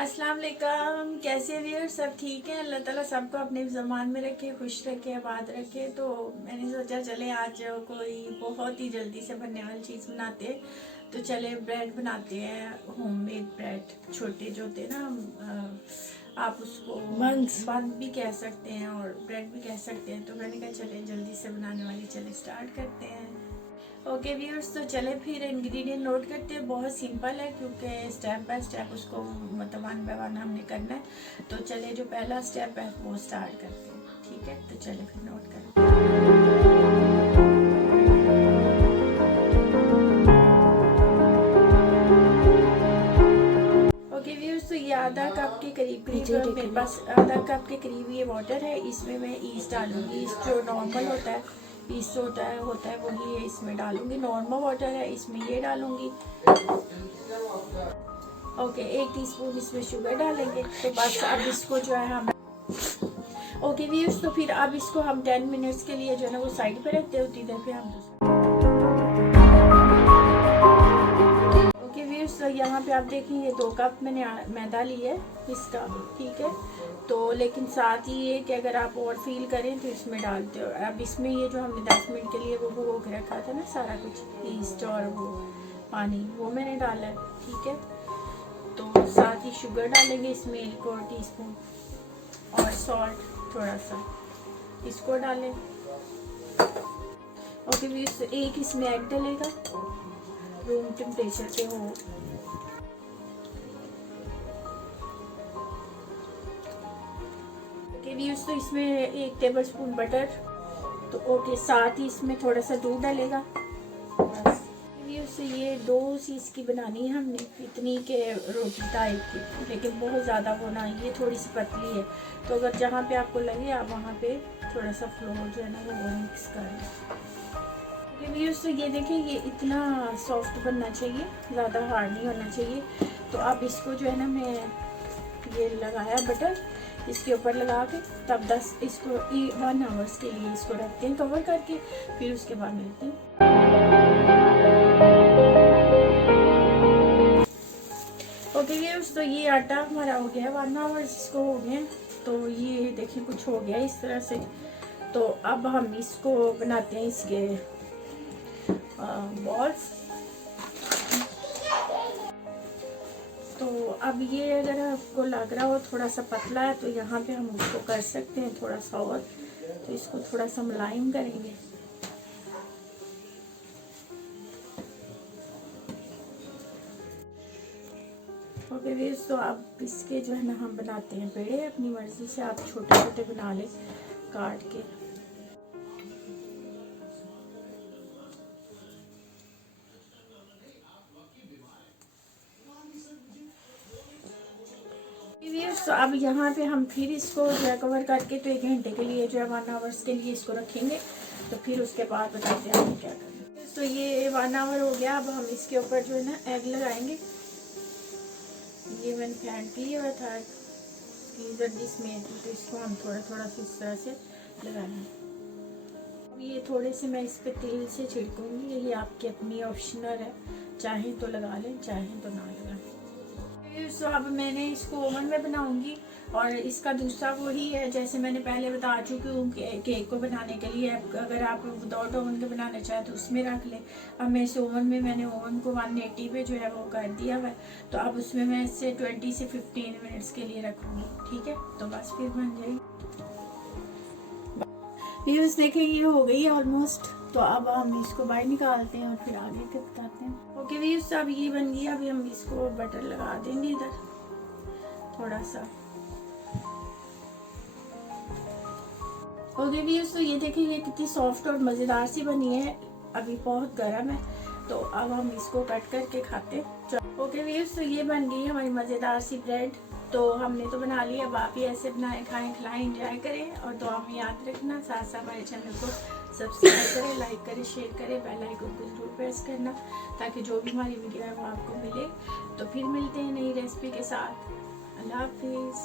अस्सलाम वालेकुम। कैसे व्यूअर्स, सब ठीक है? अल्लाह ताला सबको अपने ज़मान में रखे, खुश रखे, आबाद रखे। तो मैंने सोचा चले आज कोई बहुत ही जल्दी से बनने वाली चीज़ बनाते हैं। तो चले ब्रेड बनाते हैं, होममेड ब्रेड। छोटे जो होते हैं ना, आप उसको बन भी कह सकते हैं और ब्रेड भी कह सकते हैं। तो मैंने कहा चले जल्दी से बनाने वाली चले स्टार्ट करते हैं। ओके व्यूअर्स, तो चले फिर इंग्रेडिएंट नोट करते हैं। बहुत सिंपल है क्योंकि स्टेप बाय स्टेप उसको मतलब वन बाय वन हमने करना है। तो चले जो पहला स्टेप है वो स्टार्ट करते हैं, ठीक है? तो चले फिर नोट करते हैं। ओके व्यूअर्स, तो ये आधा कप के करीब मेरे पास आधा कप के करीब ये वाटर है। इसमें मैं ईस्ट डालूंगी। ईस्ट जो नॉर्मल होता है, ईस्ट होता है वही है, इसमें डालूंगी। नॉर्मल वाटर है, इसमें ये डालूंगी। ओके, 1 टीस्पून इसमें शुगर डालेंगे। तो बस अब इसको जो है हम ओके व्यूअर्स, तो फिर अब इसको हम 10 मिनट्स के लिए जो है ना वो साइड पे रखते होती है। फिर हम ओके व्यूअर्स, तो यहाँ पे आप देखें ये 2 कप मैंने मैदा लिया है इसका, ठीक है? तो लेकिन साथ ही ये कि अगर आप और फील करें तो इसमें डालते हो। अब इसमें ये जो हमने 10 मिनट के लिए वो भिगो के रखा था ना, सारा कुछ ईस्ट और वो पानी, वो मैंने डाला है, ठीक है? तो साथ ही शुगर डालेंगे इसमें 1 टीस्पून और सॉल्ट थोड़ा सा, इसको डालें। ओके व्यूअर्स, 1 इसमें एग डलेगा, रूम टेम्परेचर पे हो। व्यूअर्स, तो इसमें 1 टेबलस्पून बटर। तो ओके, साथ ही इसमें थोड़ा सा दूध डलेगा बस। व्यूअर्स, ये 2 सी इसकी बनानी है हमने, इतनी के रोटी टाइप की, लेकिन बहुत ज़्यादा वो ना, ये थोड़ी सी पतली है। तो अगर जहाँ पे आपको लगे आप वहाँ पे थोड़ा सा फ्लोर जो है ना वो मिक्स कर लें। व्यूअर्स, तो ये देखें, ये इतना सॉफ्ट बनना चाहिए, ज़्यादा हार्ड नहीं होना चाहिए। तो अब इसको जो है ना मैं ये लगाया बटर, इसके ऊपर लगा के तब 1 आवर्स के लिए इसको रखते हैं कवर करके। फिर उसके बाद मिलते हैं। ओके व्यूअर्स, तो ये आटा हमारा हो गया 1 आवर्स इसको हो गया। तो ये देखिए कुछ हो गया इस तरह से। तो अब हम इसको बनाते हैं इसके बॉल्स। तो अब ये अगर आपको लग रहा हो थोड़ा सा पतला है तो यहाँ पे हम उसको कर सकते हैं थोड़ा सा और। तो इसको थोड़ा सा मुलायम करेंगे। ओके व्यूअर्स, तो अब इसके जो है ना हम बनाते हैं पेड़े। अपनी मर्जी से आप छोटे छोटे बना लें काट के। तो अब यहाँ पे हम फिर इसको जो है कवर करके तो 1 घंटे के लिए जो है 1 आवर्स के लिए इसको रखेंगे। तो फिर उसके बाद बताते हैं हम क्या करेंगे। तो ये 1 आवर हो गया। अब हम इसके ऊपर जो है ना एग लगाएंगे। ये मैंने फेंट लिया हुआ था इसमें, तो इसको हम थोड़ा थोड़ा सा इस तरह से लगाएंगे। अब ये थोड़े से मैं इस पर तेल से छिड़कूंगी। ये आपकी अपनी ऑप्शनल है, चाहे तो लगा लें चाहे तो ना लगाएं। तो अब मैंने इसको ओवन में बनाऊंगी और इसका दूसरा वही है जैसे मैंने पहले बता चुकी हूँ कि केक को बनाने के लिए अगर आप विदाउट ओवन के बनाना चाहें तो उसमें रख लें। अब मैं इस ओवन में मैंने ओवन को 180 पे जो है वो कर दिया हुआ है। तो अब उसमें मैं इसे 20 से 15 मिनट्स के लिए रखूँगी, ठीक है? तो बस फिर बन जाएगी। व्यूअर्स देखें, ये हो गई है ऑलमोस्ट। तो अब हम इसको बाहर निकालते हैं और फिर आगे के बताते हैं। ओके व्यूअर्स, अब ये बन गई। अभी हम इसको बटर लगा देंगे इधर थोड़ा सा। ओके व्यूअर्स, तो ये देखें ये कितनी सॉफ्ट और मज़ेदार सी बनी है। अभी बहुत गर्म है तो अब हम इसको कट करके खाते हैं। ओके व्यूअर्स, तो ये बन गई हमारी मज़ेदार सी ब्रेड। तो हमने तो बना लिया। अब आप ही ऐसे बनाएं, खाएं, खिलाएं, एंजॉय करें। और दुआ में याद रखना, साथ साथ हमारे चैनल को सब्सक्राइब करें, लाइक करें, शेयर करें, बेल आइकन को जरूर प्रेस करना ताकि जो भी हमारी वीडियो है वो आपको मिले। तो फिर मिलते हैं नई रेसिपी के साथ। अल्लाह हाफिज़।